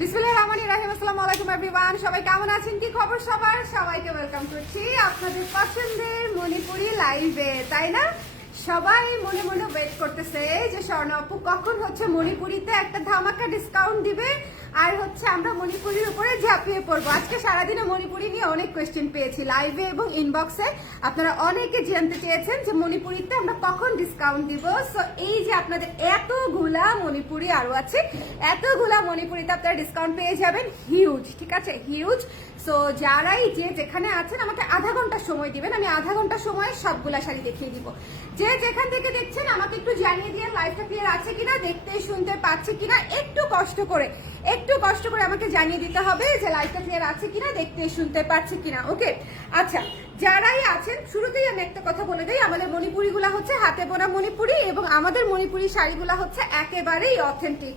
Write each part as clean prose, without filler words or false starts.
বিসমিল্লাহির রহমানির রহিম। আসসালামু আলাইকুম এভরিওয়ান, সবাই কেমন আছেন? কি খবর সবার? সবাইকে ওয়েলকাম করছি আপনাদের পছন্দের মণিপুরি লাইভে, তাই না? সবাই মনে মনে ওয়েট করতেছে যে স্বর্ণ আপু কখন হচ্ছে মণিপুরিতে একটা ধামাকা ডিসকাউন্ট দিবে আর হচ্ছে আমরা মণিপুরির উপরে ঝাঁপিয়ে পড়বো। আজকে সারাদিনে মণিপুরি নিয়ে অনেক কোয়েশ্চেন পেয়েছি লাইভে এবং ইনবক্সে। আপনারা অনেকে জানতে চেয়েছেন যে মণিপুরিতে আমরা কখন ডিসকাউন্ট দিব। সো এই যে আপনাদের এতগুলা মণিপুরি আরো আছে, এতগুলা মণিপুরিতে আপনারা ডিসকাউন্ট পেয়ে যাবেন, হিউজ, ঠিক আছে, হিউজ। সো যারাই যে যেখানে আছেন আমাকে আধা ঘন্টা সময় দিবেন, আমি আধা ঘন্টা সময়ে সবগুলা শাড়ি দেখিয়ে দিব। যে যেখান থেকে দেখছেন আমাকে একটু জানিয়ে দিয়ে লাইভটা ক্লিয়ার আছে কিনা, দেখতে শুনতে পাচ্ছি কিনা, একটু কষ্ট করে আমাকে জানিয়ে দিতে হবে যে লাইভটা ক্লিয়ার আছে কিনা, দেখতে শুনতে পাচ্ছি কিনা। ওকে, আচ্ছা, যারাই আছেন শুরুতেই আমি একটা কথা বলে দিই, আমাদের মণিপুরিগুলা হচ্ছে হাতে বোনা মণিপুরি এবং আমাদের মণিপুরি শাড়িগুলা হচ্ছে একেবারেই অথেন্টিক।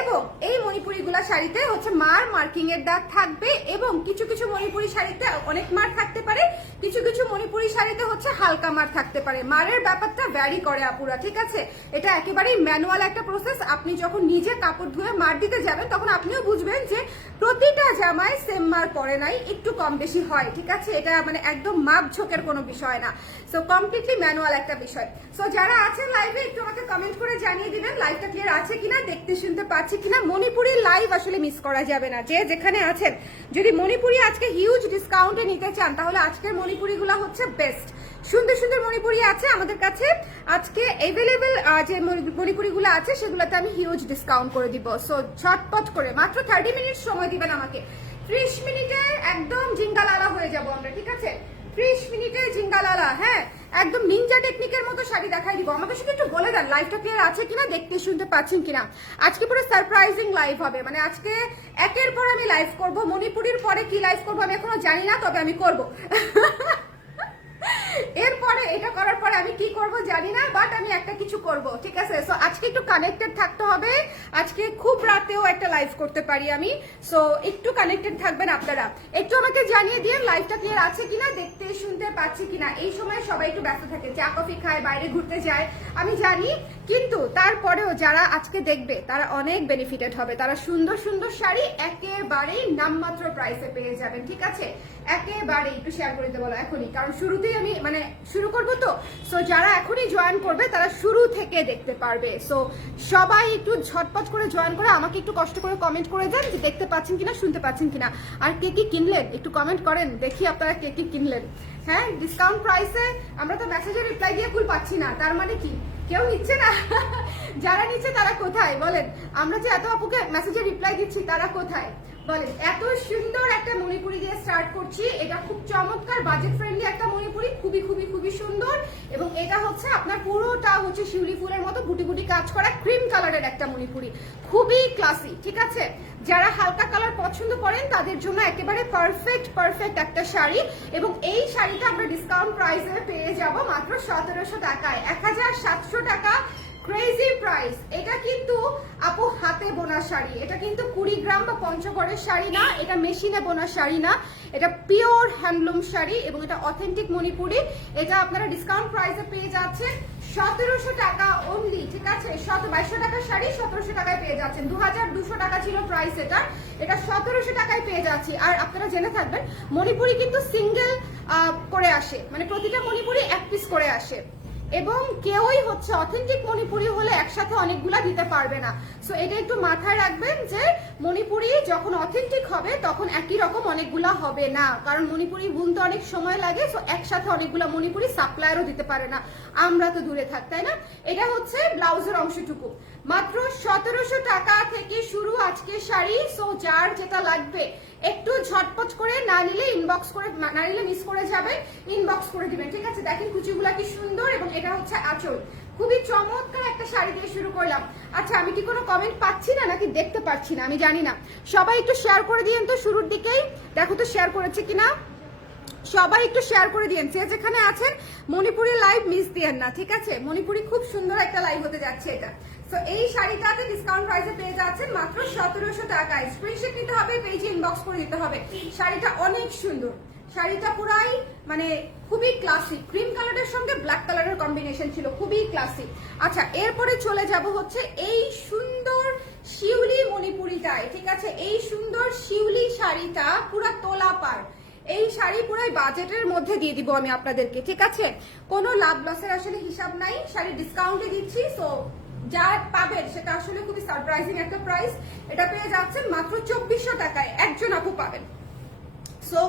এবং এই মণিপুরিগুলা শাড়িতে হচ্ছে মার মার্কিং এর দাগ থাকবে এবং কিছু কিছু মণিপুরি শাড়িতে অনেক মার থাকতে পারে, কিছু কিছু মণিপুরি শাড়িতে হচ্ছে হালকা মার থাকতে পারে। মারের ব্যাপারটা ভ্যারি করে আপুরা, ঠিক আছে? এটা একেবারেই ম্যানুয়াল একটা প্রসেস। আপনি যখন নিজে কাপড় ধুয়ে মার দিতে যাবেন তখন আপনিও বুঝবেন যে প্রতিটা জামায় সেম মার পড়ে নাই, একটু কম বেশি হয়, ঠিক আছে? এটা মানে একদম মাপ ঝোঁকের কোনো বিষয় না। সো কমপ্লিটলি ম্যানুয়াল একটা বিষয়। সো যারা আছেন লাইভে একটু আমাকে কমেন্ট করে জানিয়ে দিবেন লাইভটা ক্লিয়ার আছে কিনা, দেখতে শুনতে পাচ্ছি কিনা। মণিপুরি লাইভ আসলে মিস করা যাবে না। যে যেখানে আছেন যদি মণিপুরি আজকে হিউজ ডিসকাউন্টে নিতে চান তাহলে আজকের মণিপুরিগুলো হচ্ছে বেস্ট। সুন্দর সুন্দর মণিপুরি আছে আমাদের কাছে আজকে এভেলেবেল। যে মণিপুরিগুলো আছে সেগুলোতে আমি হিউজ ডিসকাউন্ট করে দিব। সো ঝটপট করে মাত্র 30 মিনিট সময় দিবেন আমাকে। 30 মিনিটে একদম জিঙ্গালালা হয়ে যাব আমরা, ঠিক আছে? 30 মিনিটে জিঙ্গালালা, হ্যাঁ, একদম নিনজা টেকনিকের মতো শাড়ি দেখাই দিব। আমাকে শুধু একটু বলে দেন লাইভটা ক্লিয়ার আছে কিনা, দেখতে শুনতে পাচ্ছেন কিনা। আজকে পুরো সারপ্রাইজিং লাইভ হবে, মানে আজকে একের পর আমি লাইভ করব। মণিপুরির পরে কি লাইভ করব আমি এখনো জানি না, তবে আমি করব। এরপরে এটা করার পরে আমি কি করব জানি না, বাট আমি একটা কিছু করব, ঠিক আছে? সো আজকে একটু কানেক্টেড থাকতে হবে। আজকে খুব রাতেও একটা লাইভ করতে পারি আমি। সো একটু কানেক্টেড থাকবেন আপনারা। একটু আমাকে জানিয়ে দিন লাইভটা ক্লিয়ার আছে কিনা, দেখতে শুনতে পাচ্ছি কিনা। এই সময় সবাই একটু ব্যস্ত থাকে, চা কফি খায়, বাইরে ঘুরতে যায়, আমি জানি, কিন্তু তারপরেও যারা আজকে দেখবে তারা অনেক বেনিফিটেড হবে। তারা সুন্দর সুন্দর শাড়ি একেবারেই নামমাত্র প্রাইসে পেয়ে যাবেন, ঠিক আছে? একেবারে একটু শেয়ার করে দিতে বলো এখনই, কারণ শুরুতেই আমি মানে শুরু করবো তো। সো যারা এখনই জয়েন করবে তারা শুরু থেকে দেখতে পারবে। সো সবাই একটু ঝটপট করে জয়েন করে আমাকে একটু কষ্ট করে কমেন্ট করে দেন যে দেখতে পাচ্ছেন কিনা, শুনতে পাচ্ছেন কিনা। আর কে কি কিনলেন একটু কমেন্ট করেন, দেখি আপনারা কে কি কিনলেন। হ্যাঁ, ডিসকাউন্ট প্রাইসে আমরা তো মেসেজে রিপ্লাই দিয়ে কুল পাচ্ছি না, তার মানে কি কেউ নিচ্ছে না? যারা নিচ্ছে তারা কোথায় বলেন? আমরা যে এত আপুকে মেসেজে রিপ্লাই দিচ্ছি তারা কোথায় বলেন? এত সুন্দর একটা মণিপুরি দিয়ে স্টার্ট করছি। এটা খুব চমৎকার বাজেট ফ্রেন্ডলি একটা মণিপুরি, খুবই খুবই খুবই সুন্দর। এবং এটা হচ্ছে আপনার পুরোটা হচ্ছে শিউলি ফুলের মতো গুটি গুটি কাজ করা ক্রিম কালারের একটা মণিপুরি, খুবই ক্লাসি, ঠিক আছে? যারা হালকা কালার পছন্দ করেন তাদের জন্য একেবারে পারফেক্ট একটা শাড়ি। এবং এই শাড়িটা আমরা ডিসকাউন্ট প্রাইসে পেয়ে যাব মাত্র 1700 টাকায়, 1700 টাকা। Crazy price. এটা কিন্তু আপু হাতে বোনা শাড়ি, এটা কিন্তু 20 গ্রাম বা পঞ্চগড়ের শাড়ি না, এটা মেশিনে বোনা শাড়ি না, এটা পিওর হ্যান্ডলুম শাড়ি এবং এটা অথেন্টিক মণিপুরি। এটা আপনারা ডিসকাউন্ট প্রাইসে পেয়ে যাচ্ছেন 1700 টাকা অনলি, ঠিক আছে? 2200 টাকার শাড়ি 1700 টাকায় পেয়ে যাচ্ছেন। 2200 টাকা ছিল প্রাইস, এটা 1700 টাকায় পেয়ে যাচ্ছি। আর আপনারা জেনে থাকবেন মণিপুরি কিন্তু সিঙ্গেল করে আসে, মানে প্রতিটা মণিপুরি এক পিস করে আসে এবং কেউই হচ্ছে অথেন্টিক মণিপুরি হলে একসাথে অনেকগুলা দিতে পারবে না। সো এটা একটু মাথায় রাখবেন যে মণিপুরি যখন অথেন্টিক হবে তখন একই রকম অনেকগুলা হবে না, কারণ মণিপুরি বুনতে অনেক সময় লাগে। সো একসাথে অনেকগুলা মণিপুরি সাপ্লায়ারও দিতে পারে না, আমরা তো দূরে থাক, তাই না? এটা হচ্ছে ব্লাউজের অংশটুকু। মাত্র 1700 টাকা থেকে শুরু আজকের শাড়ি। সো যার যেটা লাগবে একটু ঝটপট করে, না নিলে ইনবক্স করে, না নিলে মিস করে যাবে, ইনবক্স করে দিবেন, ঠিক আছে? দেখেন কুচিগুলা কি সুন্দর এবং এটা হচ্ছে আঁচল। খুবই চমৎকার একটা শাড়ি দিয়ে শুরু করলাম। আচ্ছা, আমি কি কোনো কমেন্ট পাচ্ছি না নাকি দেখতে পাচ্ছি না আমি জানি না। সবাই একটু শেয়ার করে দিয়েন তো শুরুর দিকেই, দেখো তো শেয়ার করেছে কিনা। সবাই একটু শেয়ার করে দিয়েন, যে যেখানে আছেন মণিপুরি লাইভ মিস দিয়েন না, ঠিক আছে? মণিপুরি খুব সুন্দর একটা লাইভ হতে যাচ্ছে এটা। সো এই শাড়িটাতে ডিসকাউন্ট প্রাইসে পেয়ে যাচ্ছেন মাত্র 1700 টাকায়। স্ক্রিনশট নিতে হবে, পেজে ইনবক্স করে দিতে হবে। শাড়িটা অনেক সুন্দর, শাড়িটা পুরাই মানে খুবই ক্লাসিক, ক্রিম কালারের সঙ্গে ব্ল্যাক কালারের কম্বিনেশন ছিল, খুবই ক্লাসিক। আচ্ছা, এরপরে চলে যাব হচ্ছে এই সুন্দর শিউলি মণিপুরিটায়, ঠিক আছে। এই সুন্দর শিউলি শাড়িটা পুরা তোলা পার, এই শাড়ি পুরাই বাজেটের মধ্যে দিয়ে দিব আমি আপনাদেরকে, ঠিক আছে। কোনো লাভ লসের আসলে হিসাব নাই, শাড়ি ডিসকাউন্টে দিচ্ছি। সো যা পাবেন সেটা আসলে খুবই সারপ্রাইজিং একটা প্রাইস। এটা পেয়ে যাচ্ছেন মাত্র 2400 টাকায়, একজন আপু পাবেন। সো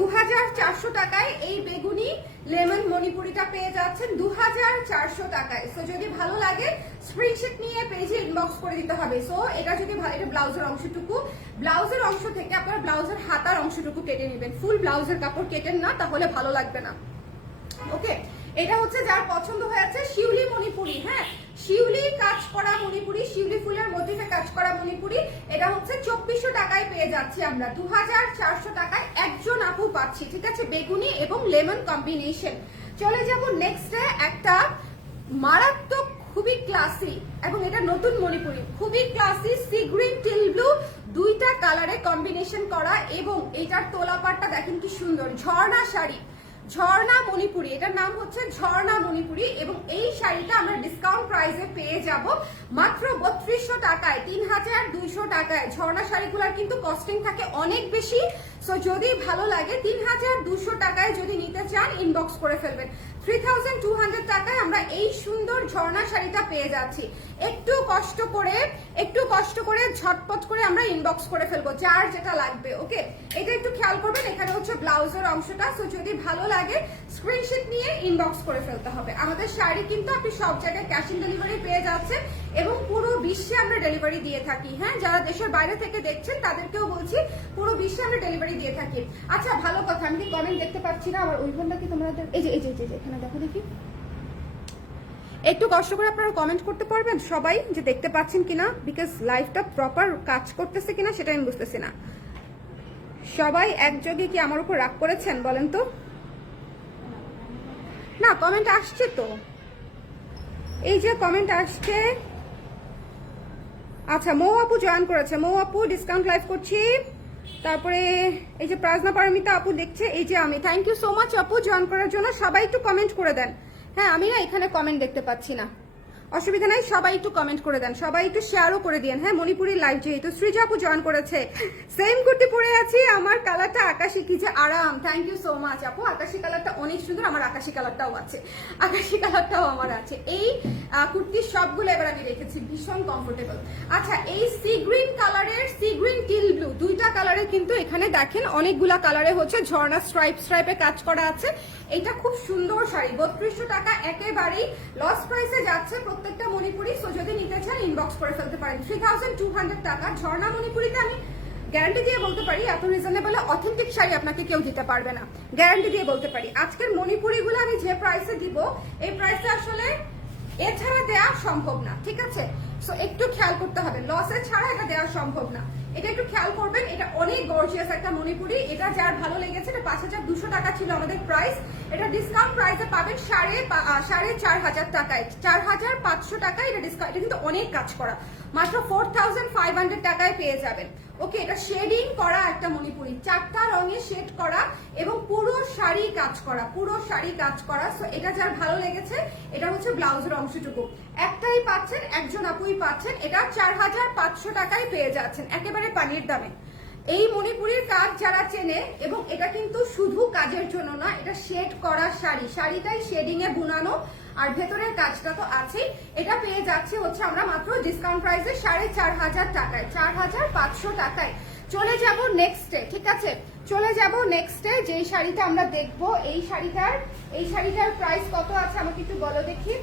2400 টাকায় এই বেগুনি লেমন মণিপুরিটা পেয়ে যাচ্ছেন 2400 টাকায়। সো যদি ভালো লাগে স্ক্রিনশট নিয়ে পেজে ইনবক্স করে দিতে হবে। সো এটা যদি এটা ব্লাউজের অংশটুকু, ব্লাউজের অংশ থেকে আপনারা ব্লাউজের হাতার অংশটুকু কেটে নেবেন, ফুল ব্লাউজের কাপড় কেটেন না, তাহলে ভালো লাগবে না। ওকে, এটা হচ্ছে যার পছন্দ হয়েছে শিউলি মণিপুরি, হ্যাঁ শিউলি কাজ করা মণিপুরি, শিউলি ফুলের মোটিফে কাজ করা মণিপুরি। এটা হচ্ছে 2400 টাকায় পেয়ে যাচ্ছি আমরা, 2400 টাকায় একজন আপু পাচ্ছি, ঠিক আছে। বেগুনি এবং লেমন কম্বিনেশন। চলে যাব নেক্সটে, একটা মারাত্মক খুবই ক্লাসি এবং এটা নতুন মণিপুরি, খুবই classy sea green teal blue, দুইটা কালারে কম্বিনেশন করা এবং এটার তোলাপাটটা দেখেন কি সুন্দর, ঝর্ণা শাড়ি, ঝর্ণা মণিপুরি, এটার নাম হচ্ছে ঝর্ণা মণিপুরি। এবং এই শাড়িটা আমরা ডিসকাউন্ট প্রাইসে পেয়ে যাব মাত্র 3200 টাকায়, 3200 টাকায়। ঝর্ণা শাড়িগুলোর কিন্তু কস্টিং থাকে অনেক বেশি। সো যদি ভালো লাগে 3200 টাকায় যদি নিতে চান ইনবক্স করে ফেলবেন। 3200 টাকায় আমরা এই সুন্দর ঝর্ণা শাড়িটা পেয়ে যাচ্ছি। একটু কষ্ট করে ঝটপট করে আমরা ইনবক্স করে ফেলবো যার যেটা লাগবে। ওকে, এটা একটু খেয়াল করবেন, এখানে হচ্ছে ব্লাউজের অংশটা। সো যদি ভালো লাগে স্ক্রিনশট নিয়ে ইনবক্স করে ফেলতে হবে। আমাদের শাড়ি কিন্তু আপনি সব জায়গায় ক্যাশ অন ডেলিভারি পেয়ে যাচ্ছেন এবং পুরো বিশ্বে আমরা ডেলিভারি দিয়ে থাকি। হ্যাঁ, যারা দেশের বাইরে থেকে দেখছেন তাদেরকেও বলছি পুরো বিশ্বে আমরা ডেলিভারি দিয়ে থাকি। আচ্ছা, ভালো কথা, আমি কি কমেন্ট দেখতে পাচ্ছি না, আমার ওই ফোনটা কি তোমাদের এই যে এখানে দেখো দেখি, একটু কষ্ট করে আপনারা কমেন্ট করতে পারবেন সবাই যে দেখতে পাচ্ছেন কিনা, বিকজ লাইভটা প্রপার কাজ করতেছে কিনা সেটা আমি বুঝতেছি না। সবাই একযোগে কি আমার উপর রাগ করেছেন বলেন তো? না, কমেন্ট আসছে তো, এই যে কমেন্ট আসছে। আচ্ছা, মৌ আপু জয়েন করেছে, মৌ আপু ডিসকাউন্ট লাইভ করছি। তারপরে এই যে প্রাজনা পারমিতা আপু দেখছে, এই যে আমি, থ্যাংক ইউ সো মাচ আপু জয়েন করার জন্য। সবাই একটু কমেন্ট করে দেন। হ্যাঁ, আমি না এখানে কমেন্ট দেখতে পাচ্ছি না, অসুবিধা নাই, সবাই একটু কমেন্ট করে দেন, সবাই একটু শেয়ারও করে দিন। হ্যাঁ, মণিপুরের লাইভ যেহেতু সৃজা আপু জয়েন করেছে, সেম কুর্তি পরে আছি, আমার কালারটা আকাশি, কি যে আরাম। থ্যাংক ইউ সো মাচ আপু, আকাশি কালারটা অনেক সুন্দর, আমার আকাশি কালারটাও আছে, আকাশি কালারটাও আমার আছে। এই কুর্তির সবগুলো এবার আমি রেখেছি, ভীষণ কমফোর্টেবল। আচ্ছা, এই সি গ্রিন কালারের, সি গ্রিন টিল ব্লু, দুইটা কালারে কিন্তু এখানে দেখেন অনেকগুলা কালারে হচ্ছে ঝর্ণা স্ট্রাইপে কাজ করা আছে। এটা খুব সুন্দর শাড়ি, 3200 টাকা, একেবারেই লস প্রাইসে যাচ্ছে প্রত্যেকটা মণিপুরি। সো যদি নিতে চান ইনবক্স করে ফেলতে পারেন। 3200 টাকা ঝর্ণা মণিপুরিতে আমি গ্যারান্টি দিয়ে বলতে পারি এত রিজনেবল অথেন্টিক শাড়ি আপনাকে কেউ দিতে পারবে না, গ্যারান্টি দিয়ে বলতে পারি। আজকের মণিপুরিগুলো আমি যে প্রাইসে দিব, এই প্রাইসে আসলে এছাড়া দেওয়া সম্ভব না, ঠিক আছে। সো একটু খেয়াল করতে হবে, লসে ছাড়া এটা দেওয়া সম্ভব না, এটা একটু খেয়াল করবেন। এটা অনেক গর্জিয়াস একটা মণিপুরি, এটা যার ভালো লেগেছে, এটা 5200 টাকা ছিল আমাদের প্রাইস, এটা ডিসকাউন্ট প্রাইসে পাবেন 4500 টাকায়, 4500 টাকায় এটা ডিসকাউন্ট। এটা কিন্তু অনেক কাজ করা, মাত্র 4500 টাকায় পেয়ে যাবেন। ওকে, এটা শেডিং করা একটা মণিপুরি, 4টা রঙে শেড করা এবং পুরো শাড়ি কাজ করা, পুরো শাড়ি কাজ করা। সো এটা যার ভালো লেগেছে, এটা হচ্ছে ব্লাউজের অংশটুকু, একটাই পাচ্ছেন, একজন আপুই পাচ্ছেন। এটা 4500 টাকায় পেয়ে যাচ্ছেন একেবারে পানির দামে। এই মণিপুরের কাজ যারা চেনে, এবং এটা কিন্তু শুধু কাজের জন্য না, এটা শেড করা শাড়ি, শাড়িটাই শেডিং এ বুনানো আর ভেতরের কাজটা তো আছে। এটা পেয়ে যাচ্ছে হচ্ছে আমরা মাত্র ডিসকাউন্ট প্রাইসে 4500 টাকায়, 4500 টাকায়। চলে যাব নেক্সটে, ঠিক আছে, চলে যাব নেক্সটে। যেই শাড়িটা আমরা দেখবো, এই শাড়িটার প্রাইস কত আছে আমাকে একটু বলো দেখি।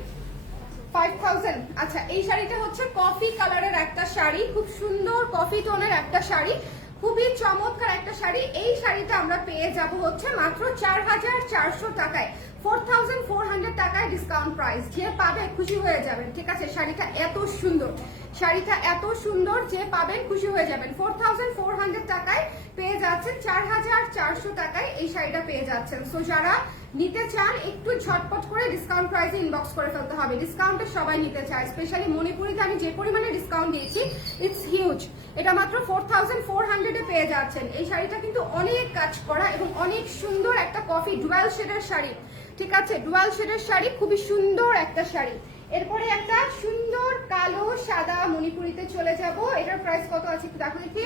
5000। আচ্ছা, এই শাড়িটা হচ্ছে কফি কালারের একটা শাড়ি, খুব সুন্দর কফি টোনের একটা শাড়ি, খুবই চমৎকার একটা শাড়ি। এই শাড়িটা আমরা পেয়ে যাব হচ্ছে মাত্র 4400 টাকায়, 4400 টাকায় ডিসকাউন্ট প্রাইস। যে পাবে খুশি হয়ে যাবেন, ঠিক আছে। শাড়িটা এত সুন্দর, শাড়িটা এত সুন্দর, যে পাবেন খুশি হয়ে যাবেন। 4400 টাকায় পেয়ে যাচ্ছেন, 4400 টাকায় এই শাড়িটা পেয়ে যাচ্ছেন। সো যারা নিতে চান একটু ঝটপট করে ডিসকাউন্ট প্রাইসে ইনবক্স করে ফেলতে হবে। ডিসকাউন্টে সবাই নিতে চায়, স্পেশালি মণিপুরিতে আমি যে পরিমাণে ডিসকাউন্ট দিয়েছি, ইটস হিউজ। এটা মাত্র 4400 এ পেয়ে যাচ্ছেন। এই শাড়িটা কিন্তু অনেক কাজ করা এবং অনেক সুন্দর একটা কফি ডুয়াল শেডের শাড়ি, ঠিক আছে, ডুয়াল শেডের শাড়ি, খুবই সুন্দর একটা শাড়ি। এরপরে একটা সুন্দর কালো সাদা মণিপুরিতে চলে যাব। এটার প্রাইস কত আছে একটু দেখো দেখি।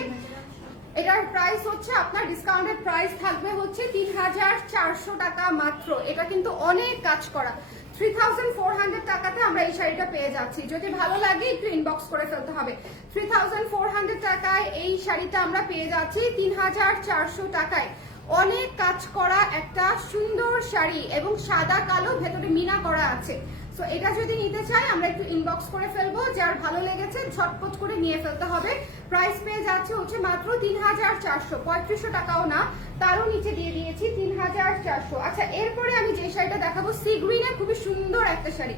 এটার প্রাইস হচ্ছে আপনার ডিসকাউন্টেড প্রাইস থাকবে হচ্ছে 3400 টাকা মাত্র। এটা কিন্তু অনেক কাজ করা, 3400 টাকাতে আমরা এই শাড়িটা পেয়ে যাচ্ছি। যদি ভালো লাগে একটু ইনবক্স করে ফেলতে হবে। 3400 টাকায় এই শাড়িটা আমরা পেয়ে যাচ্ছি 3400 টাকায়। অনেক কাজ করা একটা সুন্দর শাড়ি এবং সাদা কালো ভেতরে মিনা করা আছে। তো এটা যদি নিতে চাই আমরা একটু ইনবক্স করে ফেলবো, যার ভালো লেগেছে ঝটপট করে নিয়ে ফেলতে হবে। প্রাইস পেয়ে যাচ্ছে হচ্ছে মাত্র 3400, 3500 টাকাও না, তারও নিচে দিয়ে দিয়েছি 3400। আচ্ছা, এরপরে আমি যে শাড়িটা দেখাবো সি গ্রিনের খুবই সুন্দর একটা শাড়ি।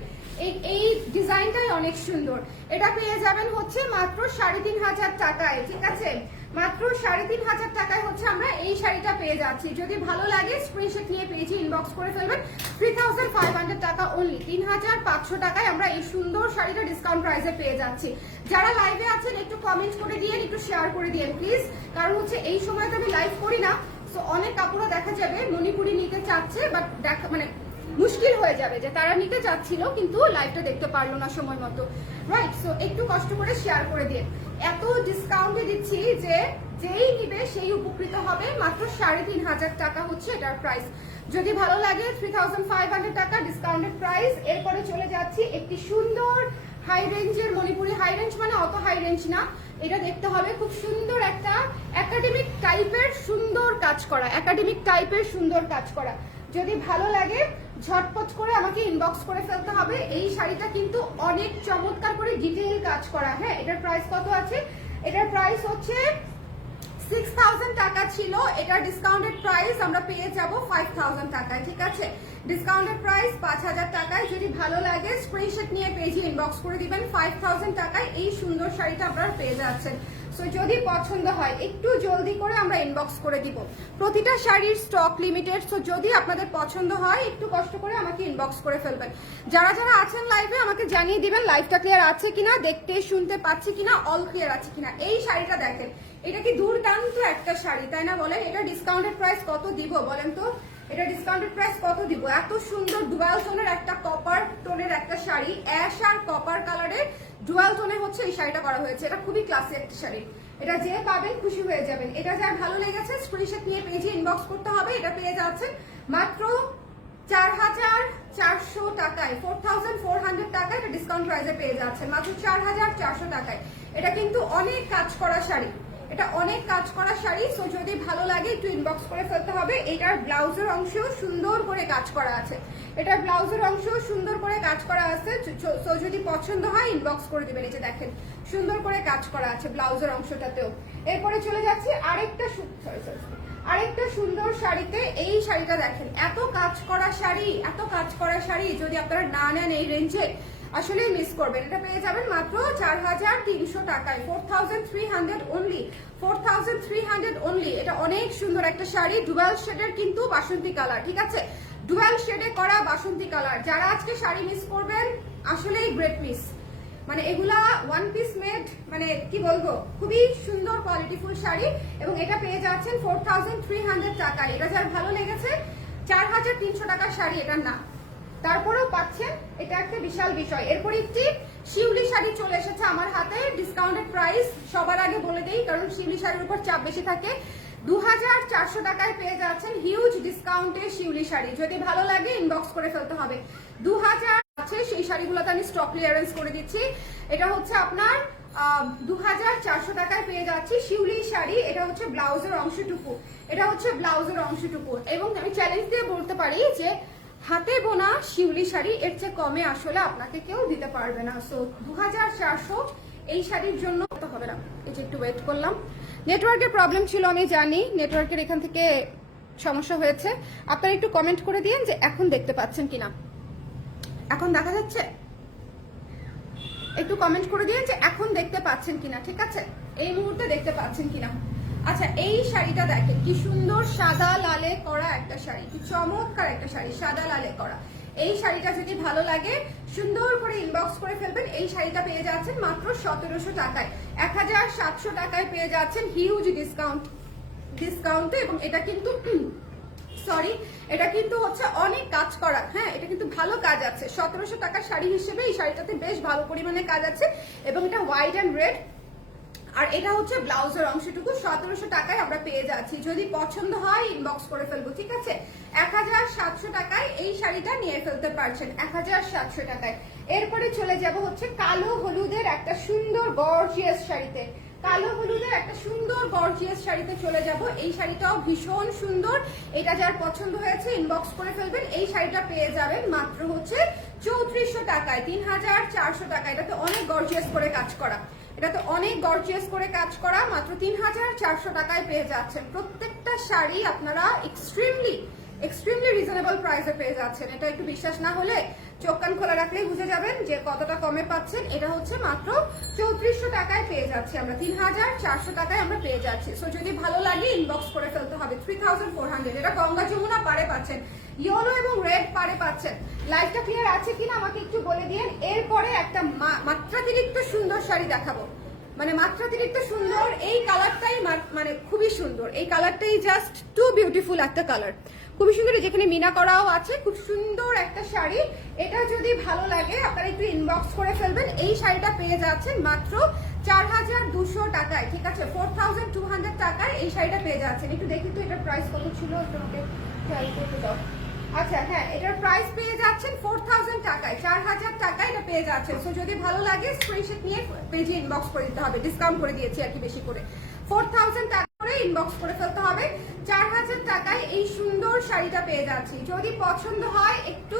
এই ডিজাইনটাই অনেক সুন্দর। এটা পেয়ে যাবেন হচ্ছে মাত্র 3500 টাকায়, ঠিক আছে? মাত্র 3500 টাকায় হচ্ছে আমরা এই শাড়িটা পেয়ে যাচ্ছি। যদি ভালো লাগে স্ক্রিনশট নিয়ে পেয়েছি ইনবক্স করে ফেলবেন। 3500 টাকা অনলি, 3500 টাকায় আমরা এই সুন্দর শাড়িটা ডিসকাউন্ট প্রাইসে পেয়ে যাচ্ছি। যারা লাইভে আছেন একটু কমেন্ট করে দিয়েন, একটু শেয়ার করে দিয়েন প্লিজ, কারণ হচ্ছে এই সময়তে আমি লাইভ করি না। সো অনেক কাপড়ও দেখা যাবে মণিপুরি নিতে চাচ্ছে, বাট দেখা মানে মুশকিল হয়ে যাবে যে তারা নিতে চাচ্ছিল কিন্তু লাইভটা দেখতে পারলো না সময় মতো, রাইট? সো একটু কষ্ট করে শেয়ার করে দিন। এত ডিসকাউন্টে দিচ্ছি যে যেই নিবে সেই উপকৃত হবে। মাত্র 3500 টাকা হচ্ছে এটার প্রাইস। যদি ভালো লাগে 3500 টাকা ডিসকাউন্টেড প্রাইস। এরপরে চলে যাচ্ছি একটি সুন্দর হাই রেঞ্জের মণিপুরি। হাই রেঞ্জ মানে অত হাই রেঞ্জ না, এটা দেখতে হবে খুব সুন্দর একটা একাডেমিক টাইপের সুন্দর কাজ করা, একাডেমিক টাইপের সুন্দর কাজ করা। যদি ভালো লাগে ঝটপট করে আমাকে ইনবক্স করে ফেলতে হবে। এই শাড়িটা কিন্তু অনেক চমৎকার করে ডিটেইল কাজ করা। হ্যাঁ, এটার প্রাইস কত আছে? এটার প্রাইস হচ্ছে 6000 টাকা ছিল। এটার ডিসকাউন্টেড প্রাইস আমরা পেয়ে যাব 5000 টাকায়, ঠিক আছে? ডিসকাউন্টেড প্রাইস 5000 টাকায়। যদি ভালো লাগে স্ক্রিনশট নিয়ে পেজে ইনবক্স করে দিবেন। 5000 টাকায় এই সুন্দর শাড়িটা আপনারা পেয়ে যাচ্ছেন। সো যদি পছন্দ হয় একটু জলদি করে আমরা ইনবক্স করে দিব। প্রতিটা শাড়ির স্টক লিমিটেড। সো যদি আপনাদের পছন্দ হয় একটু কষ্ট করে আমাকে ইনবক্স করে ফেলবেন। যারা যারা আছেন লাইভে আমাকে জানিয়ে দিবেন লাইভটা ক্লিয়ার আছে কিনা, দেখতে শুনতে পাচ্ছি কিনা, অল ক্লিয়ার আছে কিনা। এই শাড়িটা দেখেন, এটা কি দুর্দান্ত একটা শাড়ি, তাই না বলেন? এটা ডিসকাউন্টেড প্রাইস কত দিব বলেন তো? এটা ডিসকাউন্টেড প্রাইস কত দিব? এত সুন্দর ডুয়াল টোনের একটা কপার টোনের একটা শাড়ি, অ্যাশ আর কপার কালারের ডুয়াল টোনে হচ্ছে এই শাড়িটা করা হয়েছে। এটা খুবই ক্লাসি একটা শাড়ি। এটা যে পাবেন খুশি হয়ে যাবেন। এটা যার ভালো লেগেছে স্ক্রিনশট নিয়ে পেজে ইনবক্স করতে হবে। এটা পেয়ে যাচ্ছেন মাত্র 4400 টাকায়, 4400 টাকায় এটা ডিসকাউন্ট প্রাইসে পেয়ে যাচ্ছেন মাত্র 4400 টাকায়। এটা কিন্তু অনেক কাজ করা শাড়ি, এটা অনেক কাজ করা শাড়ি। সো যদি ভালো লাগে একটু ইনবক্স করে ফেলতে হবে। এটার ব্লাউজের অংশেও সুন্দর করে কাজ করা আছে, এটার ব্লাউজের অংশেও সুন্দর করে কাজ করা আছে। সো যদি পছন্দ হয় ইনবক্স করে দিবেন। এই যে দেখেন সুন্দর করে কাজ করা আছে ব্লাউজের অংশটাতেও। এরপরে চলে যাচ্ছি আরেকটা সুন্দর শাড়িতে। এই শাড়িটা দেখেন, এত কাজ করা শাড়ি, এত কাজ করা শাড়ি যদি আপনারা না নেন এই রেঞ্জে আসলে মিস করবেন। এটা পেয়ে যাবেন মাত্র 4300 টাকায়, 4300 অনলি, 4300 অনলি। এটা অনেক সুন্দর একটা শাড়ি, ডুয়াল শেডের কিন্তু বাসন্তী কালার, ঠিক আছে? ডুয়াল শেডে করা বাসন্তী কালার। যারা আজকে শাড়ি মিস করবেন আসলেই গ্রেট মিস। মানে এগুলা ওয়ান পিস মেড, মানে কি বলবো, খুবই সুন্দর কোয়ালিটিফুল শাড়ি। এবং এটা পেয়ে যাচ্ছেন 4300 টাকায়। এটা যার ভালো লেগেছে 4300 টাকার শাড়ি এটা না, তারপরেও পাচ্ছেন, এটা একটা বিশাল বিষয়। এরপর একটি শিউলি শাড়ি চলে এসেছে আমার হাতে। ডিসকাউন্টেড প্রাইস সবার আগে বলে দেই, কারণ শিউলি শাড়ির উপর চাপ বেশি থাকে। 2400 টাকায় পেয়ে যাচ্ছেন হিউজ ডিসকাউন্টে শিউলি শাড়ি। যদি ভালো লাগে ইনবক্স করে ফেলতে হবে। 2000 আছে সেই শাড়িগুলোতে আমি স্টক ক্লিয়ারেন্স করে দিচ্ছি। এটা হচ্ছে আপনার 2400 টাকায় পেয়ে যাচ্ছি শিউলি শাড়ি। এটা হচ্ছে ব্লাউজের অংশটুকু, এটা হচ্ছে ব্লাউজের অংশটুকু। এবং আমি চ্যালেঞ্জ দিয়ে বলতে পারি যে হাতে বোনা শিউলি শাড়ি এর চেয়ে কমে আসলে আপনাকে কেউ দিতে পারবে না। সো 2400 এই শাড়ির জন্য হবে না। এই যে একটু ওয়েট করলাম, নেটওয়ার্কের প্রবলেম ছিল আমি জানি, নেটওয়ার্কের এখান থেকে সমস্যা হয়েছে। আপনারা একটু কমেন্ট করে দিন যে এখন দেখতে পাচ্ছেন কিনা, এখন দেখা যাচ্ছে? একটু কমেন্ট করে দিন যে এখন দেখতে পাচ্ছেন কিনা, ঠিক আছে? এই মুহূর্তে দেখতে পাচ্ছেন কিনা। আচ্ছা, এই শাড়িটা দেখেন কি সুন্দর সাদা লালে করা একটা শাড়ি, কি চমৎকার একটা শাড়ি, সাদা লালে করা। এই শাড়িটা যদি ভালো লাগে সুন্দর করে ইনবক্স করে ফেলবেন। এই শাড়িটা পেয়ে যাচ্ছেন মাত্র 1700 টাকায়, 1700 টাকায় পেয়ে যাচ্ছেন হিউজ ডিসকাউন্টে। এবং এটা কিন্তু সরি, এটা কিন্তু হচ্ছে অনেক কাজ করা। হ্যাঁ, এটা কিন্তু ভালো কাজ আছে। 1700 টাকার শাড়ি হিসেবে এই শাড়িটাতে বেশ ভালো পরিমাণে কাজ আছে এবং এটা হোয়াইট অ্যান্ড রেড। আর এটা হচ্ছে ব্লাউজের অংশটুকু 1700 টাকায় আমরা পেয়ে যাচ্ছি। যদি পছন্দ হয় ইনবক্স করে ফেলবো, ঠিক আছে? 1700 টাকায় এই শাড়িটা নিয়ে ফেলতে পারছেন, 1700 টাকায়। এরপরে চলে যাব হচ্ছে কালো হলুদের একটা সুন্দর গর্জিয়াস শাড়িতে। কালো হলুদের একটা সুন্দর গর্জিয়াস শাড়িতে চলে যাব। এই শাড়িটাও ভীষণ সুন্দর। এটা যার পছন্দ হয়েছে ইনবক্স করে ফেলবেন। এই শাড়িটা পেয়ে যাবেন মাত্র হচ্ছে 3400 টাকায়, 3400 টাকা। এটাতে অনেক গর্জিয়াস করে কাজ করা, এটাতে অনেক গর্জিয়াস করে কাজ করা, মাত্র 3400 টাকায় পেয়ে যাচ্ছেন। প্রত্যেকটা শাড়ি আপনারা এক্সট্রিমলি রিজনেবল প্রাইসে পেয়ে যাচ্ছেন। এটা একটু বিশ্বাস না হলে চোখ কান খোলা রাখলেই বুঝে যাবেন যে কতটা কমে পাচ্ছেন। এটা হচ্ছে মাত্র 3400 টাকায় পেয়ে যাচ্ছি আমরা, 3400 টাকায় আমরা পেয়ে যাচ্ছি। সো যদি ভালো লাগে ইনবক্স করে ফেলতে হবে। 3400, এটা গঙ্গা যমুনা পাড়ে পাচ্ছেন, ইয়েলো এবং রেড পাড়ে পাচ্ছেন। লাইটটা ক্লিয়ার আছে কিনা আমাকে একটু বলে দিন। এরপরে একটা মাত্রাতিরিক্ত সুন্দর শাড়ি দেখাবো, মানে মাত্রাতিরিক্ত সুন্দর। এই কালারটাই মানে খুবই সুন্দর, এই কালারটাই জাস্ট টু বিউটিফুল একটা কালার, খুবই সুন্দর। যেখানে মিনা করাও আছে, খুব সুন্দর একটা শাড়ি। এটা যদি ভালো লাগে আপনারা একটু ইনবক্স করে ফেলবেন। এই শাড়িটা পেয়ে যাচ্ছেন মাত্র 4200 টাকায়, ঠিক আছে? 4200 টাকায় এই শাড়িটা পেয়ে যাচ্ছেন। একটু দেখি তো এটার প্রাইস কত ছিল, তোমাকে খেয়াল করতে দাও। আচ্ছা হ্যাঁ, এটার প্রাইস পেয়ে যাচ্ছেন 4000 টাকায়, 4000 টাকায় এটা পেয়ে যাচ্ছেন। সো যদি ভালো লাগে স্ক্রিনশট নিয়ে পেজে ইনবক্স করে দিতে হবে। ডিসকাউন্ট করে দিয়েছি আর কি বেশি করে, 4000 টাকা করে ইনবক্স করে ফেলতে হবে। 4000 টাকায় এই সুন্দর শাড়িটা পেয়ে যাচ্ছি। যদি পছন্দ হয় একটু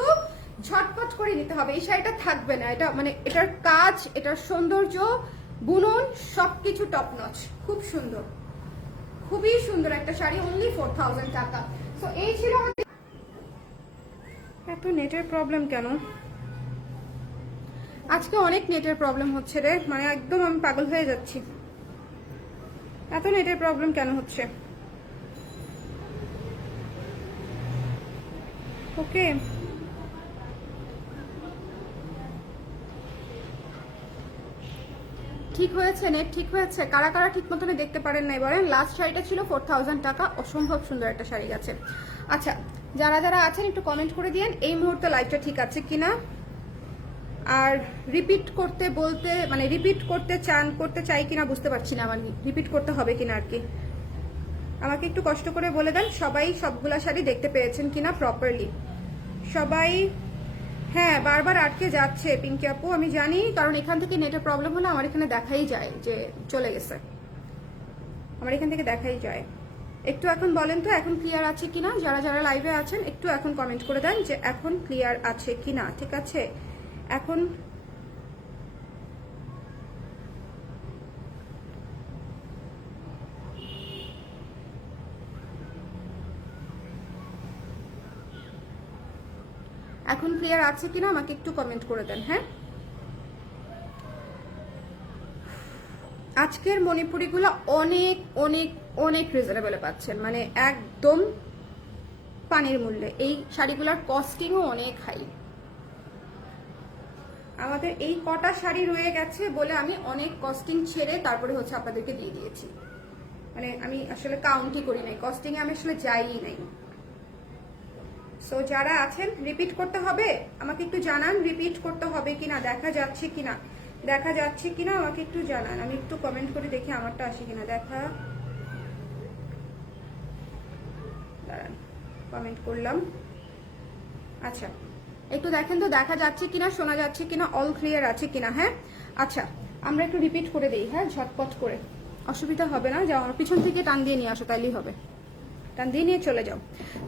ঝটপট করে নিতে হবে, এই শাড়িটা থাকবে না। এটা মানে এটার কাজ, এটার সৌন্দর্য, বুনন সবকিছু টপ নচ, খুব সুন্দর, খুবই সুন্দর একটা শাড়ি, অনলি 4000 টাকা। সো এই ছিল আমাদের। এত নেটের প্রবলেম কেন আজকে? অনেক নেটের প্রবলেম হচ্ছে রে, মানে একদম আমি পাগল হয়ে যাচ্ছি। এত নেটের প্রবলেম কেন হচ্ছে? ওকে, ঠিক হয়েছে, নেট ঠিক হয়েছে। কারা কারা ঠিক মতনে দেখতে পারেন নাই বলেন। লাস্ট শাড়িটা ছিল 4000 টাকা, অসম্ভব সুন্দর একটা শাড়ি গেছে। আচ্ছা, যারা যারা আছেন একটু কমেন্ট করে দিয়েন এই মুহূর্তে লাইভটা ঠিক আছে কিনা। আর রিপিট করতে বলতে মানে রিপিট করতে চাই কিনা বুঝতে পারছি না, মানে রিপিট করতে হবে কিনা আর কি। আমাকে একটু কষ্ট করে বলে দেন সবাই সবগুলা শাড়ি দেখতে পেয়েছেন কিনা প্রপারলি সবাই। হ্যাঁ, বারবার আটকে যাচ্ছে পিঙ্কি আপু, আমি জানি, কারণ এখান থেকে নেটের প্রবলেম হলে আমার এখানে দেখাই যায় যে চলে গেছে, আমার এখান থেকে দেখাই যায়। একটু এখন বলেন তো এখন ক্লিয়ার আছে কিনা, যারা যারা লাইভে আছেন একটু এখন কমেন্ট করে দেন যে এখন ক্লিয়ার আছে কিনা। ঠিক আছে, এখন এখন ক্লিয়ার আছে কিনা আমাকে একটু কমেন্ট করে দেন। হ্যাঁ, আজকের মণিপুরিগুলো অনেক অনেক অনেক রিজনেবলে পাচ্ছেন, মানে একদম পানির মূল্যে। এই শাড়িগুলোর কস্টিংও অনেক হাই। আমাদের এই কটা শাড়ি রয়ে গেছে বলে আমি অনেক কস্টিং ছেড়ে তারপরে হচ্ছে আপনাদেরকে দিয়ে দিয়েছি, মানে আমি আসলে কাউন্টই করি নাই, কস্টিংয়ে আমি আসলে যাইই নাই। সো যারা আছেন রিপিট করতে হবে আমাকে একটু জানান, রিপিট করতে হবে কিনা, দেখা যাচ্ছে কিনা আমাকে একটু জানান। আমি একটু কমেন্ট করে দেখি আমারটা আসে কিনা। দাঁড়ান, কমেন্ট করলাম। আচ্ছা, একটু দেখেন তো দেখা যাচ্ছে কিনা, শোনা যাচ্ছে কিনা, অল ক্লিয়ার আছে কিনা। হ্যাঁ, আচ্ছা আমরা একটু রিপিট করে দিই। হ্যাঁ, ঝটপট করে, অসুবিধা হবে না, যাও আমার পিছন থেকে টান দিয়ে নিয়ে আসো, তাইলেই হবে। টান দিয়ে নিয়ে চলে যাও।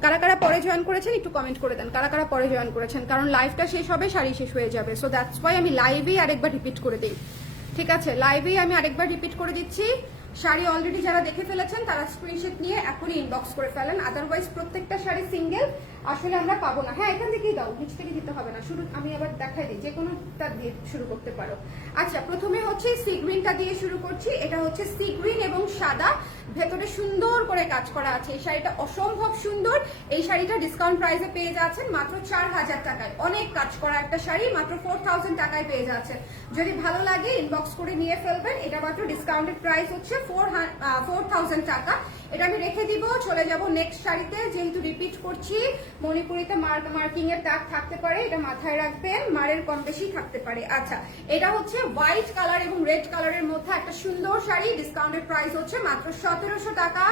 কারা কারা পরে জয়েন করেছেন একটু কমেন্ট করে দেন, কারা কারা পরে জয়েন করেছেন, কারণ লাইভটা শেষ হবে, শাড়ি শেষ হয়ে যাবে। সো দ্যাটস ওয়াই আমি লাইভেই আরেকবার রিপিট করে দিই। ঠিক আছে, লাইভেই আমি আরেকবার রিপিট করে দিচ্ছি। শাড়ি অলরেডি যারা দেখে ফেলেছেন তারা স্ক্রিনশট নিয়ে এখনই ইনবক্স করে ফেলেন, আদারওয়াইজ প্রত্যেকটা শাড়ি সিঙ্গেল আসলে আমরা পাবো না। হ্যাঁ, এখান থেকেই দাও, নিচ থেকে দিতে হবে না, শুরু আমি আবার দেখাই দিই, যে কোনোটা দিয়ে শুরু করতে পারো। আচ্ছা, প্রথমে হচ্ছে সি গ্রিনটা দিয়ে শুরু করছি। এটা হচ্ছে সি গ্রিন এবং সাদা, ভেতরে সুন্দর করে কাজ করা আছে। এই শাড়িটা অসম্ভব সুন্দর। এই শাড়িটা ডিসকাউন্ট প্রাইসে পেয়ে যাচ্ছেন মাত্র 4000 টাকায়। অনেক কাজ করা একটা শাড়ি, মাত্র 4000 টাকায় পেয়ে যাচ্ছেন। যদি ভালো লাগে ইনবক্স করে নিয়ে ফেলবেন। এটা মাত্র ডিসকাউন্টেড প্রাইস হচ্ছে 4000 টাকা। এটা আমি রেখে দিব, চলে যাব নেক্সট শাড়িতে। যেহেতু রিপিট করছি, মণিপুরিতে মার্কিং এর দাগ থাকতে পারে, এটা মাথায় রাখবেন, মারের কম বেশি থাকতে পারে। আচ্ছা, এটা হচ্ছে হোয়াইট কালার এবং রেড কালারের মধ্যে একটা সুন্দর শাড়ি। ডিসকাউন্টেড প্রাইস হচ্ছে মাত্র 1700 টাকা।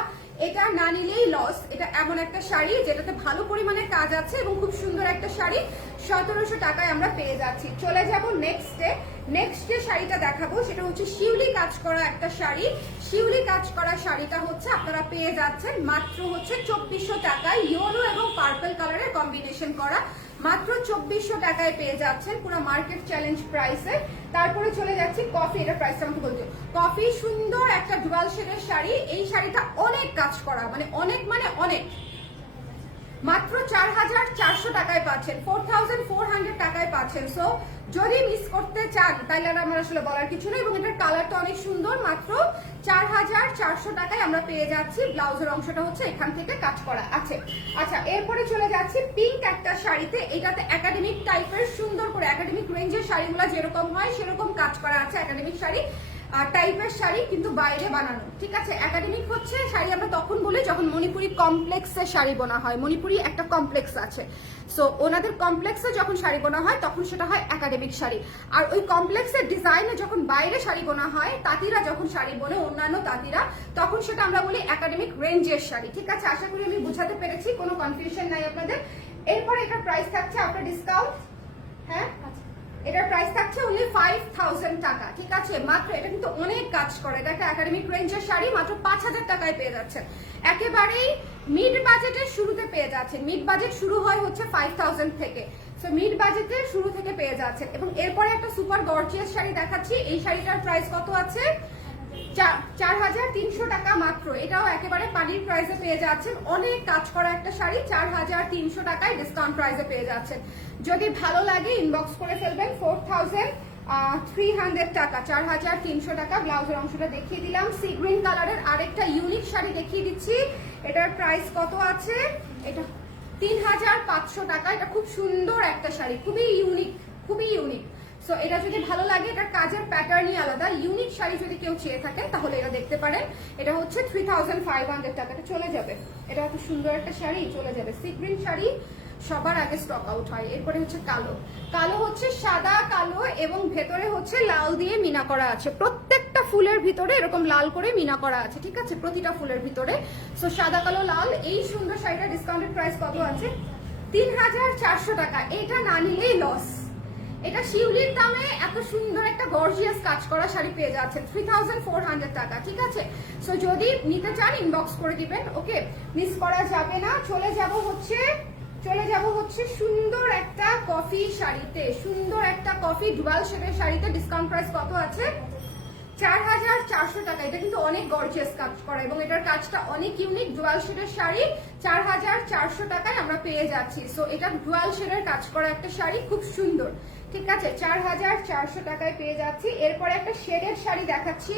এটা না নিলেই লস। এটা এমন একটা শাড়ি যেটাতে ভালো পরিমাণে কাজ আছে এবং খুব সুন্দর একটা শাড়ি, 1700 টাকায় আমরা পেয়ে যাচ্ছি। চলে যাব নেক্সটে। নেক্সট যে শাড়িটা দেখাবো সেটা হচ্ছে শিউলি কাজ করা একটা শাড়ি। শিউলি কাজ করা শাড়িটা হচ্ছে আপনারা পেয়ে যাচ্ছেন মাত্র হচ্ছে 2400 টাকায়, ইয়েলো এবং পার্পল কালারের কম্বিনেশন করা, মাত্র 2400 টাকায় পেয়ে যাচ্ছেন পুরো মার্কেট চ্যালেঞ্জ প্রাইসে। তারপরে চলে যাচ্ছি কফি, এটা প্রাইসটা আমাকে বলতে। কফি সুন্দর একটা ডুয়াল শেডের শাড়ি। এই শাড়িটা অনেক কাজ করা, মানে অনেক, মাত্র 4400 টাকায় পাচ্ছেন, 4400 টাকায় পাচ্ছেন। সো যদি মিস করতে চান তাহলে আমার আসলে বলার কিছু নেই। এবং এটার কালারটা অনেক সুন্দর, মাত্র 4400 টাকায় আমরা পেয়ে যাচ্ছি। ব্লাউজের অংশটা হচ্ছে এখান থেকে কাজ করা আছে। আচ্ছা, এরপরে চলে যাচ্ছি পিঙ্ক একটা শাড়িতে। এটাতে একাডেমিক টাইপের সুন্দর করে, একাডেমিক রেঞ্জের শাড়িগুলো যেরকম হয় সেরকম কাজ করা আছে। একাডেমিক শাড়ি টাইপের শাড়ি কিন্তু বাইরে বানানো, ঠিক আছে। একাডেমিক হচ্ছে শাড়ি আমরা তখন বলি যখন মণিপুরি কমপ্লেক্সে শাড়ি বোনা হয়। মণিপুরি একটা কমপ্লেক্স আছে, সো ওনাদের কমপ্লেক্সে যখন শাড়ি বোনা হয় তখন সেটা হয় একাডেমিক শাড়ি। আর ওই কমপ্লেক্সের ডিজাইনে যখন বাইরে শাড়ি বোনা হয়, তাঁতিরা যখন শাড়ি বোনে, অন্যান্য তাঁতিরা, তখন সেটা আমরা বলি একাডেমিক রেঞ্জের শাড়ি, ঠিক আছে। আশা করি আমি বুঝাতে পেরেছি, কোনো কনফিউশন নাই আপনাদের। এরপরে এটার প্রাইস থাকছে আপনার ডিসকাউন্ট, হ্যাঁ এটার প্রাইস থাকছে অনলি 5000 টাকা, ঠিক আছে। মাত্র, এটা কিন্তু অনেক কাজ করে, দেখো একাডেমিক রেঞ্জের শাড়ি মাত্র 5000 টাকায় পেয়ে যাচ্ছেন। একেবারেই মিড বাজেটের শুরুতে পেয়ে যাচ্ছেন। মিড বাজেট শুরু হয় হচ্ছে 5000 থেকে, সো মিড বাজেটের শুরু থেকে পেয়ে যাচ্ছেন। এবং এরপরে একটা সুপার গর্জিয়াস শাড়ি দেখাচ্ছি। এই শাড়িটার প্রাইস কত আছে? 4300 টাকা মাত্র। এটাও একেবারে পানির প্রাইসে পেয়ে যাচ্ছেন। অনেক কাজ করা একটা শাড়ি, 4300 টাকায় ডিসকাউন্ট প্রাইসে পেয়ে যাচ্ছেন। যদি ভালো লাগে ইনবক্স করে ফেলবেন। 4300 টাকা, 4300 টাকা। ব্লাউজের অংশটা দেখিয়ে দিলাম। সি গ্রিন কালারের আরেকটা ইউনিক শাড়ি দেখিয়ে দিচ্ছি। এটার প্রাইস কত আছে? এটা 3500 টাকা। এটা খুব সুন্দর একটা শাড়ি, খুবই ইউনিক। সো এটা যদি ভালো লাগে, এটার কাজের প্যাটার্নই আলাদা। ইউনিক শাড়ি যদি কেউ চেয়ে থাকেন তাহলে এটা দেখতে পারেন। এটা হচ্ছে 3500 টাকা। এটা চলে যাবে, এটা এত সুন্দর একটা শাড়ি চলে যাবে। সি গ্রিন শাড়ি সবার আগে স্টক আউট হয়। এরপরে হচ্ছে কালো হচ্ছে সাদা কালো এবং ভেতরে হচ্ছে লাল দিয়ে মিনা করা আছে। প্রত্যেকটা ফুলের ভিতরে এরকম লাল করে মিনা করা আছে, ঠিক আছে, প্রতিটা ফুলের ভিতরে। সো সাদা কালো লাল, এই সুন্দর শাড়িটা ডিসকাউন্টেড প্রাইস কত আছে? 3400 টাকা। এটা না নিলেই লস। এটা শিউলির দামে এত সুন্দর একটা গর্জিয়াস কাজ করা শাড়ি পেয়ে যাচ্ছেন 3400 টাকা, ঠিক আছে। সো যদি নিতে চান ইনবক্স করে দিবেন, ওকে, মিস করা যাবে না। চলে যাব হচ্ছে সুন্দর একটা কফি শাড়িতে। সুন্দর একটা কফি ডুয়াল শেডের শাড়িতে ডিসকাউন্ট প্রাইস কত আছে? 4400 টাকা। এটা কিন্তু অনেক গর্জিয়াস কাজ করা এবং এটার কাজটা অনেক ইউনিক। ডুয়াল শেডের শাড়ি 4400 টাকায় আমরা পেয়ে যাচ্ছি। সো এটা ডুয়াল শেডের কাজ করা একটা শাড়ি, খুব সুন্দর, ঠিক আছে। 4400 টাকায় পেয়ে যাচ্ছি। এরপরে একটা শেডের শাড়ি দেখাচ্ছি,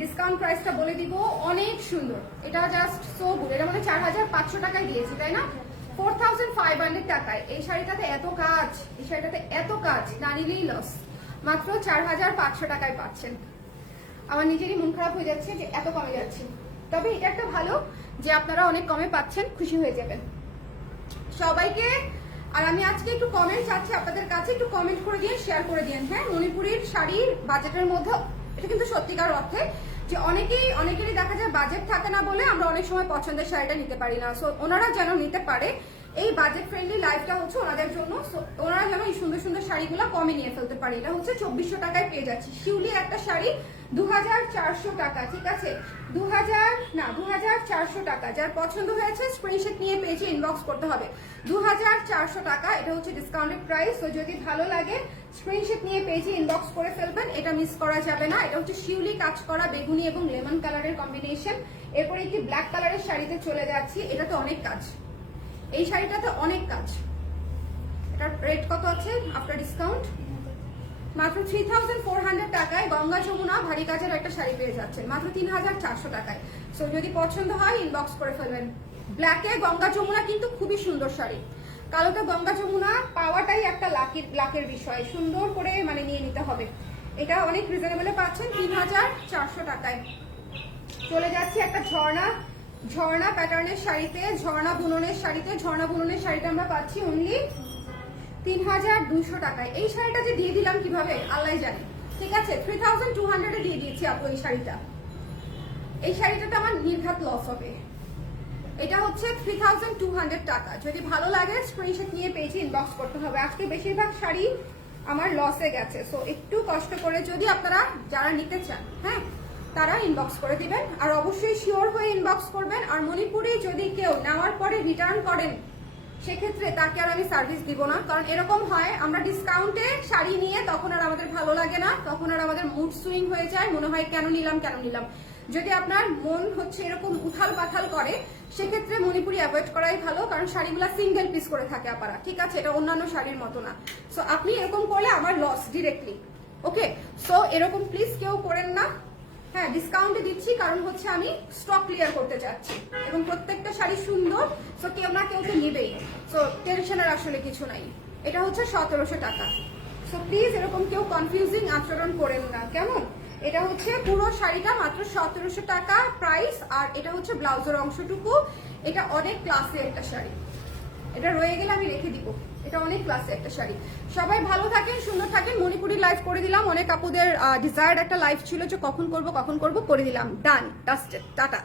ডিসকাউন্ট প্রাইসটা বলে দিব, অনেক সুন্দর। এটা জাস্ট সো গুড। এটা মানে 4500 টাকায় দিয়েছি, তাই না? 4500 টাকায় এই শাড়িটাতে এত কাজ, না নিলেই লস। মাত্র 4500 টাকায় পাচ্ছেন। আমার নিজেরই মন খারাপ হয়ে যাচ্ছে যে এত কমে যাচ্ছে, তবে এটা একটা ভালো যে আপনারা অনেক কমে পাচ্ছেন, খুশি হয়ে যাবেন সবাইকে। আর আমি আজকে একটু কমেন্ট চাচ্ছি আপনাদের কাছে, একটু কমেন্ট করে দিয়ে শেয়ার করে দিন, হ্যাঁ। মণিপুরির শাড়ির বাজেটের মধ্যে, এটা কিন্তু সত্যিকার অর্থে যে অনেকেরই দেখা যায় বাজেট থাকে না বলে আমরা অনেক সময় পছন্দের শাড়িটা নিতে পারি না। সো ওনারা যেন নিতে পারে, এই বাজেট ফ্রেন্ডলি লাইফটা হচ্ছে ওনাদের জন্য। ওনারা যেন এই সুন্দর সুন্দর শাড়িগুলো কমে নিয়ে ফেলতে পারে। এটা হচ্ছে 2400 টাকায় পেয়ে যাচ্ছি। শিউলির একটা শাড়ি 2400 টাকা, ঠিক আছে। 2400 টাকা। যার পছন্দ হয়েছে স্ক্রিনশট নিয়ে পেজে ইনবক্স করতে হবে। 2400 টাকা, এটা হচ্ছে ডিসকাউন্টেড প্রাইস। তো যদি ভালো লাগে স্ক্রিনশট নিয়ে পেজে ইনবক্স করে ফেলবেন, এটা মিস করা যাবে না। এটা হচ্ছে শিউলি কাজ করা বেগুনি এবং লেমন কালারের কম্বিনেশন। এরপরে একটি ব্ল্যাক কালারের শাড়িতে চলে যাচ্ছি। এটাতে অনেক কাজ, এই শাড়িটাতে অনেক কাজ। এটার রেট কত আছে আফটার ডিসকাউন্ট? মাত্র 3400 টাকায় গঙ্গা যমুনা ভারী কাজের একটা শাড়ি পেয়ে যাচ্ছেন মাত্র 3400 টাকায়। সো যদি পছন্দ হয় ইনবক্স করে ফেলবেন। ব্ল্যাকে গঙ্গা যমুনা কিন্তু খুবই সুন্দর শাড়ি। কালোতে গঙ্গা যমুনা পাওয়াটাই একটা লাকের বিষয়, সুন্দর করে মানে নিয়ে নিতে হবে। এটা অনেক রিজনেবলে পাচ্ছেন 3400 টাকায়। চলে যাচ্ছে একটা ঝর্ণা ঝর্ণা প্যাটার্নের শাড়িতে, ঝর্ণা বুননের শাড়িতে, ঝর্ণা বুননের শাড়িটা আমরা পাচ্ছি অনলি 3200 টাকায়। এই শাড়িটা যে দিয়ে দিলাম কিভাবে আল্লাহ জানে, ঠিক আছে? 3200 এ দিয়ে দিয়েছি আপু এই শাড়িটা। এই শাড়িটাতে আমার নির্ঘাত লস হবে। এটা হচ্ছে 3200 টাকা। যদি ভালো লাগে স্ক্রিনশট নিয়ে পেজে ইনবক্স করতে হবে। আজকে বেশিরভাগ শাড়ি আমার লসে গেছে, সো একটু কষ্ট করে যদি আপনারা যারা নিতে চান, হ্যাঁ, তারা ইনবক্স করে দিবেন। আর অবশ্যই শিওর হয়ে ইনবক্স করবেন। আর মণিপুরি যদি কেউ নেওয়ার পরে রিটার্ন করেন, সেক্ষেত্রে তাকে আর আমি সার্ভিস দিব না। কারণ এরকম হয় আমরা ডিসকাউন্টে শাড়ি নিয়ে তখন আর আমাদের ভালো লাগে না, তখন আর আমাদের মুড সুইং হয়ে যায়, মনে হয় কেন নিলাম কেন নিলাম। যদি আপনার মন হচ্ছে এরকম উথাল পাথাল করে, সেক্ষেত্রে মণিপুরি অ্যাভয়েড করাই ভালো। কারণ শাড়িগুলো সিঙ্গেল পিস করে থাকে আপারা, ঠিক আছে? এটা অন্যান্য শাড়ির মতো না। সো আপনি এরকম করলে আমার লস ডিরেক্টলি। ওকে, সো এরকম প্লিজ কেউ করেন না। হ্যাঁ, ডিসকাউন্টে দিচ্ছি কারণ হচ্ছে আমি স্টক ক্লিয়ার করতে চাচ্ছি এবং প্রত্যেকটা শাড়ি সুন্দর, সো কেউ না কেউ তো নেবেই। সো টেনশনের আসলে কিছু নাই। এটা হচ্ছে 1700 টাকা। সো প্লিজ এরকম কেউ কনফিউজিং আচরণ করেন না, কেমন? এটা হচ্ছে পুরো শাড়িটা মাত্র 1700 টাকা প্রাইস। আর এটা হচ্ছে ব্লাউজের অংশটুকু। এটা অনেক ক্লাসে একটা শাড়ি, এটা রয়ে গেলে আমি রেখে দিব। এটা অনেক ক্লাসে একটা শাড়ি। সবাই ভালো থাকেন, সুন্দর থাকেন। মণিপুরি লাইভ করে দিলাম। অনেক আপুদের ডিজায়ার্ড একটা লাইভ ছিল যে কখন করব করে দিলাম। ডান, ডাস্টেড, টাটা।